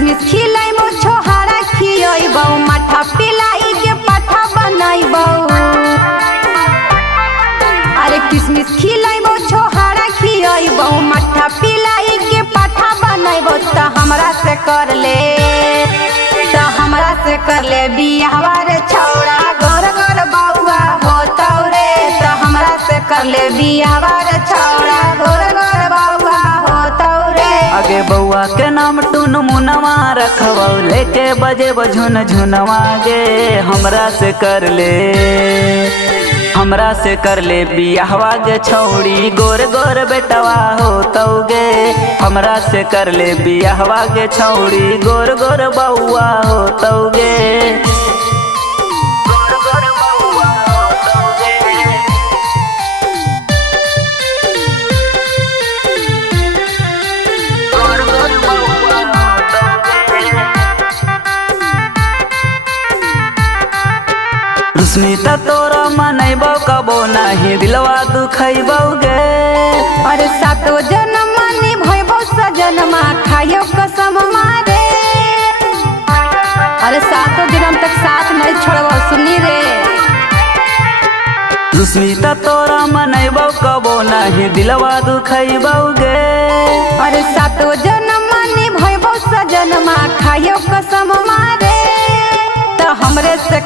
किसमिस खिलाइबो छोहारा खियइबो माठा पिलाई के पाठा बनाइबो। अरे किसमिस खिलाइबो छोहारा खियइबो माठा पिलाई के पाठा बनाइबो। त हमरा से कर ले बियाहवा रे छौड़ा गोर गोर बउआ होतौ रे। त हमरा से कर ले बियाहवा रे छौड़ा गोर गोर बउआ होतौ रे। आगे बउआ के नाम टुन मुनवा रखबौ लेके बजे झुन झुनवा गे। हमरा से कर ले बियाहवा गे छौड़ी गोर गोर बेटवा होतौ गे। हमरा से कर ले बियाहवा गे छौड़ी गोर गोर बउआ होतौ गे। गोर गोर बउआ होतौ गे। गोर गोर बउआ होतौ गे। रुस्मिता तोरा मनैबौ कबो नाही दिलवा दुखैबौ गे। अरे सातो जन्म निभैबो सजनमा खायो कसम मारे। अरे सातो जन्म तक साथ नहीं छोड़बो सुनी रे। रुस्मिता तोरा मनैबौ कबो नाही दिलवा दुखैबौ गे। अरे सातो जन्म निभैबो सजनमा खायो कसम मारे। त हमरे से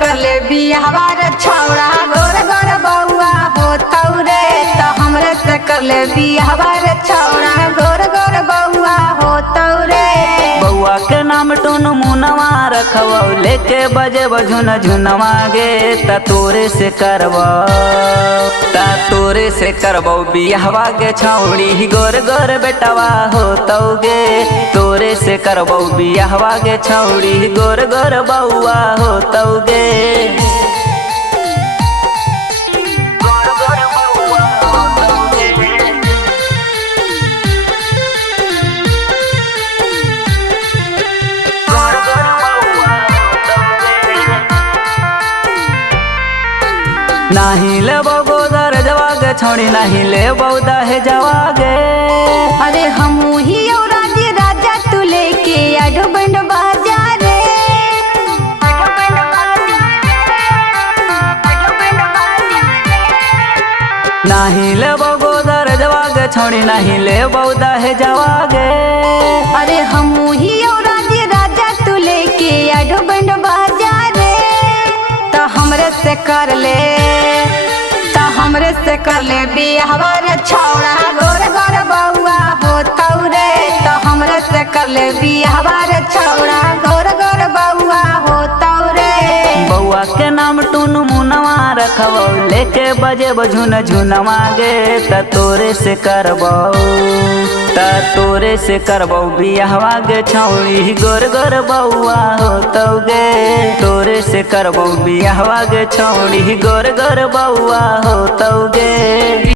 कर ले बियाहवा रे छौड़ा गोर गोर बउआ होतौ रे। त हमरे से कर ले बियाहवा रे छौड़ा गोर गोर बउआ होतौ रे। बउआ के नाम टुन मुनवा रखबौ लेके बजे झुन झुनवा गे। त तोरे से करबौ बियाहवा गे छौड़ी गोर गोर बेटवा होतौ गे। तोरे से करबौ बियाहवा गे छौड़ी गोर गोर बउआ होतौ गे। गोर गोर बउआ होतौ गे। गोर गोर बउआ होतौ गे। नाही लेबौ गोदर जवा गे छौड़ी नाही लेबौ दहेजवा गे। अरे हमू ही राजी राजा तू लेके आडो बंड बाजार रे। नाही लेबौ गोदर जवा गे छौड़ी नाही लेबौ दहेजवा गे। अरे हमू ही राजी राजा तू लेके आडो बंड बाजार रे। त हमरे से कर ले बियाहवा रे छौड़ा गोर गोर बउआ होतौ रे। त हमरे से कर ले बियाहवा रे छौड़ा गोर गोर बउआ होतौ रे। बउआ के नाम टुन मुनवा रखबौ लेके बजे झुन झुनवा गे। त तोरे से करबौ बियाहवा गे छौड़ी गोर गोर बउआ होतौ गे। तोरे से करबौ बियाहवा गे छौड़ी गोर गोर बउआ होतौ गे।